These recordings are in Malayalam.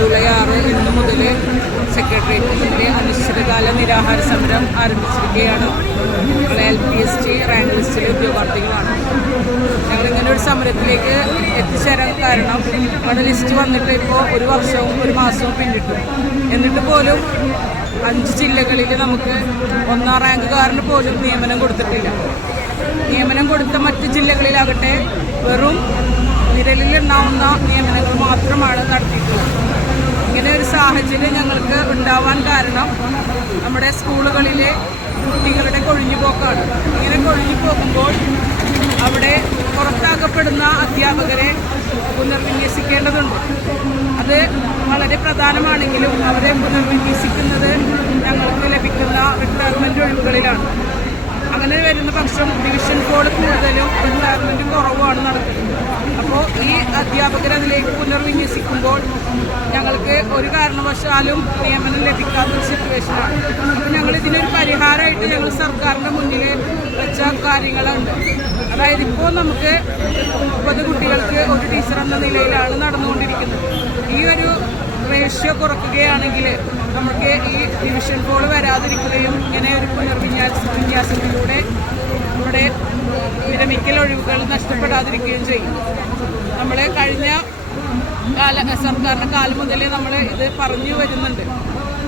ജൂലൈ 6 ഇന്ന് മുതൽ സെക്രട്ടേറിയറ്റിൻ്റെ അനിശ്ചിതകാല നിരാഹാര സമരം ആരംഭിച്ചിരിക്കുകയാണ്. ഞങ്ങൾ LPST റാങ്ക് ലിസ്റ്റിലെ ഉദ്യോഗാർത്ഥികളാണ്. ഞങ്ങളിങ്ങനെ ഒരു സമരത്തിലേക്ക് എത്തിച്ചേരാൻ കാരണം ഞങ്ങളുടെ ലിസ്റ്റ് വന്നിട്ട് ഇപ്പോൾ ഒരു വർഷവും ഒരു മാസവും പിന്നിട്ടു. എന്നിട്ട് പോലും 5 ജില്ലകളിൽ നമുക്ക് 1ാം റാങ്കുകാരന് പോലും നിയമനം കൊടുത്തിട്ടില്ല. നിയമനം കൊടുത്ത മറ്റ് ജില്ലകളിലാകട്ടെ വെറും വിരലിലെണ്ണാവുന്ന നിയമനങ്ങൾ മാത്രമാണ് നടത്തിയിട്ടുള്ളത്. ഇങ്ങനെ ഒരു സാഹചര്യം ഞങ്ങൾക്ക് ഉണ്ടാവാൻ കാരണം നമ്മുടെ സ്കൂളുകളിലെ കുട്ടികളുടെ കൊഴിഞ്ഞുപോക്കാണ്. ഇങ്ങനെ കൊഴിഞ്ഞു പോകുമ്പോൾ അവിടെ പുറത്താക്കപ്പെടുന്ന അധ്യാപകരെ പുനർവിന്യസിക്കേണ്ടതുണ്ട്. അത് വളരെ പ്രധാനമാണെങ്കിലും അവരെ പുനർവിന്യസിക്കുന്നത് ഞങ്ങൾക്ക് ലഭിക്കുന്ന റിട്ടയർമെൻറ്റ് ഒഴിവുകളിലാണ്. അങ്ങനെ വരുന്ന പക്ഷം ഡിവിഷൻ കോഡ് കൂടുതലും റിട്ടയർമെൻറ്റും കുറവുമാണ് നടക്കുന്നത്. അപ്പോൾ ഈ അധ്യാപകരതിലേക്ക് പുനർവിന്യസിക്കുമ്പോൾ ഞങ്ങൾക്ക് ഒരു കാരണവശാലും നിയമനം ലഭിക്കാത്തൊരു സിറ്റുവേഷനാണ്. അപ്പോൾ ഞങ്ങൾ ഇതിനൊരു പരിഹാരമായിട്ട് ഞങ്ങൾ സർക്കാരിൻ്റെ മുന്നിൽ വെച്ച കാര്യങ്ങളുണ്ട്. അതായത് ഇപ്പോൾ നമുക്ക് 30 കുട്ടികൾക്ക് ഒരു ടീച്ചർ എന്ന നിലയിലാണ് നടന്നുകൊണ്ടിരിക്കുന്നത്. ഈ ഒരു റേഷ്യോ കുറയ്ക്കുകയാണെങ്കിൽ നമുക്ക് ഈ ഡിവിഷൻ കോഡ് വരാതിരിക്കുകയും ഇങ്ങനെ ഒരു പുനർവിന്യാസത്തിലൂടെ നമ്മുടെ വിരമിക്കൽ ഒഴിവുകൾ നഷ്ടപ്പെടാതിരിക്കുകയും ചെയ്യും. നമ്മൾ കഴിഞ്ഞ സർക്കാരിൻ്റെ കാലം മുതലേ നമ്മൾ ഇത് പറഞ്ഞു വരുന്നുണ്ട്.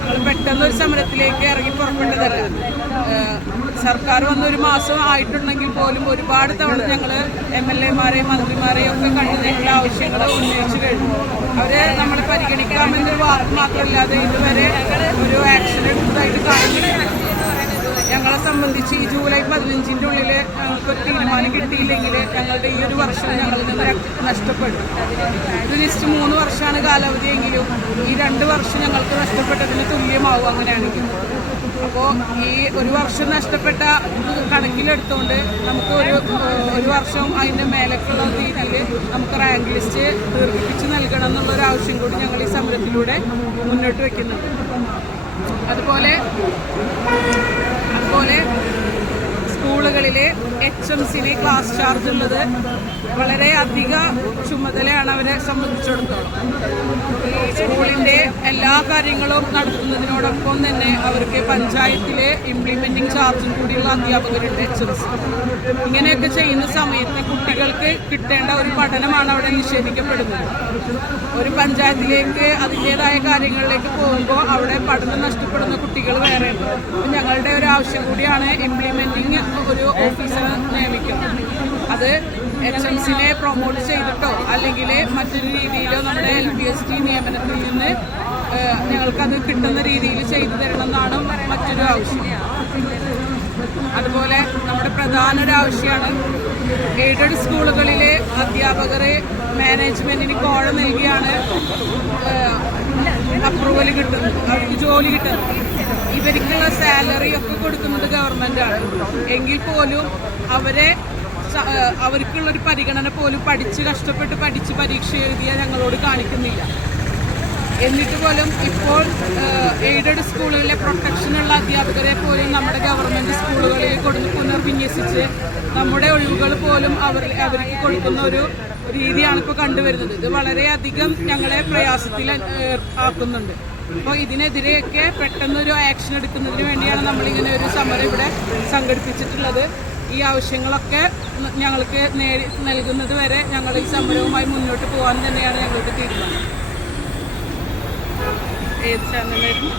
നമ്മൾ പെട്ടെന്നൊരു സമരത്തിലേക്ക് ഇറങ്ങി പുറപ്പെട്ടതല്ല. സർക്കാർ വന്ന് ഒരു മാസം ആയിട്ടുണ്ടെങ്കിൽ പോലും ഒരുപാട് തവണ ഞങ്ങൾ MLA-മാരെയും മന്ത്രിമാരെയും ഒക്കെ കണ്ട് ഞങ്ങളുടെ ആവശ്യങ്ങൾ ഉന്നയിച്ചു കഴിഞ്ഞു. അവരെ നമ്മൾ പരിഗണിക്കാമെന്നൊരു വാക്ക് മാത്രമല്ലാതെ ഇതുവരെ ഒരു ആക്ഷൻ എടുത്തതായിട്ട് കാണുന്നില്ല. ഞങ്ങളെ സംബന്ധിച്ച് ഈ ജൂലൈ 15-ൻ്റെ ഉള്ളിൽ ഞങ്ങൾക്കൊരു തീരുമാനം കിട്ടിയില്ലെങ്കിൽ ഞങ്ങളുടെ ഈ ഒരു വർഷം ഞങ്ങളിൽ നിന്ന് നഷ്ടപ്പെട്ടു. ഇത് ലിസ്റ്റ് 3 വർഷമാണ് കാലാവധിയെങ്കിലും ഈ 2 വർഷം ഞങ്ങൾക്ക് നഷ്ടപ്പെട്ടതിന് തുല്യമാവും അങ്ങനെയാണെങ്കിൽ. അപ്പോൾ ഈ ഒരു വർഷം നഷ്ടപ്പെട്ട കണക്കിലെടുത്തുകൊണ്ട് നമുക്ക് ഒരു വർഷം അതിൻ്റെ മേലേക്കുള്ള രീതിയിൽ നമുക്ക് റാങ്ക് ലിസ്റ്റ് ദീർഘിപ്പിച്ച് നൽകണം എന്നുള്ളൊരു ആവശ്യം കൂടി ഞങ്ങൾ ഈ സമരത്തിലൂടെ മുന്നോട്ട് വയ്ക്കുന്നുണ്ട്. അതുപോലെ സ്കൂളുകളിലെ HMCന് ക്ലാസ് ചാർജ് ഉള്ളത് വളരെ അധിക ചുമതലയാണ് അവരെ സംബന്ധിച്ചിടത്തോളം. സ്കൂളിൻ്റെ എല്ലാ കാര്യങ്ങളും നടത്തുന്നതിനോടൊപ്പം തന്നെ അവർക്ക് പഞ്ചായത്തിലെ ഇംപ്ലിമെൻറ്റിംഗ് ചാർജും കൂടിയുള്ള അധ്യാപകരുണ്ട് HMC. ഇങ്ങനെയൊക്കെ ചെയ്യുന്ന സമയത്ത് കുട്ടികൾക്ക് കിട്ടേണ്ട ഒരു പഠനമാണ് അവിടെ നിഷേധിക്കപ്പെടുന്നത്. ഒരു പഞ്ചായത്തിലേക്ക് അതിൻ്റേതായ കാര്യങ്ങളിലേക്ക് പോകുമ്പോൾ അവിടെ പഠനം നഷ്ടപ്പെടുന്ന കുട്ടികൾ വേറെയുണ്ട്. ഞങ്ങളുടെ ഒരു ആവശ്യം കൂടിയാണ് ഇംപ്ലിമെൻറ്റിംഗ് ഒരു ഓഫീസറെ നിയമിക്കുന്നത്. അത് HMCനെ പ്രൊമോട്ട് ചെയ്തിട്ടോ അല്ലെങ്കിൽ മറ്റൊരു രീതിയിലോ നമ്മുടെ LPST നിയമനത്തിൽ നിന്ന് ഞങ്ങൾക്കത് കിട്ടുന്ന രീതിയിൽ ചെയ്തു തരണം എന്നാണ് മറ്റൊരു ആവശ്യം. അതുപോലെ നമ്മുടെ പ്രധാന ഒരു ആവശ്യമാണ് എയ്ഡഡ് സ്കൂളുകളിലെ അധ്യാപകരെ മാനേജ്മെൻറ്റിന് കോഴ നൽകിയാണ് അപ്രൂവൽ കിട്ടുന്നത്, അവർക്ക് ജോലി കിട്ടുന്നത്. ഇവർക്കുള്ള സാലറി ഒക്കെ കൊടുക്കുന്നത് ഗവൺമെൻറ്റാണ്. എങ്കിൽ പോലും അവർക്കുള്ളൊരു പരിഗണന പോലും കഷ്ടപ്പെട്ട് പഠിച്ച് പരീക്ഷ എഴുതിയ ഞങ്ങളോട് കാണിക്കുന്നില്ല. എന്നിട്ട് പോലും ഇപ്പോൾ എയ്ഡഡ് സ്കൂളുകളിലെ പ്രൊട്ടക്ഷനുള്ള അധ്യാപകരെ പോലും നമ്മുടെ ഗവൺമെൻറ് സ്കൂളുകളിൽ പുനർവിന്യസിച്ച് നമ്മുടെ ഒഴിവുകൾ പോലും അവർക്ക് കൊടുക്കുന്ന ഒരു രീതിയാണ് ഇപ്പോൾ കണ്ടുവരുന്നത്. ഇത് വളരെയധികം ഞങ്ങളെ പ്രയാസത്തിൽ ആക്കുന്നുണ്ട്. അപ്പോൾ ഇതിനെതിരെയൊക്കെ പെട്ടെന്നൊരു ആക്ഷൻ എടുക്കുന്നതിന് വേണ്ടിയാണ് നമ്മളിങ്ങനെ ഒരു സമരം ഇവിടെ സംഘടിപ്പിച്ചിട്ടുള്ളത്. ഈ ആവശ്യങ്ങളൊക്കെ ഞങ്ങൾക്ക് നൽകുന്നത് വരെ ഞങ്ങൾ ഈ സമരവുമായി മുന്നോട്ട് പോകാൻ തന്നെയാണ് ഞങ്ങളുടെ തീരുമാനം. ഏത് ചാനലായിരുന്നു?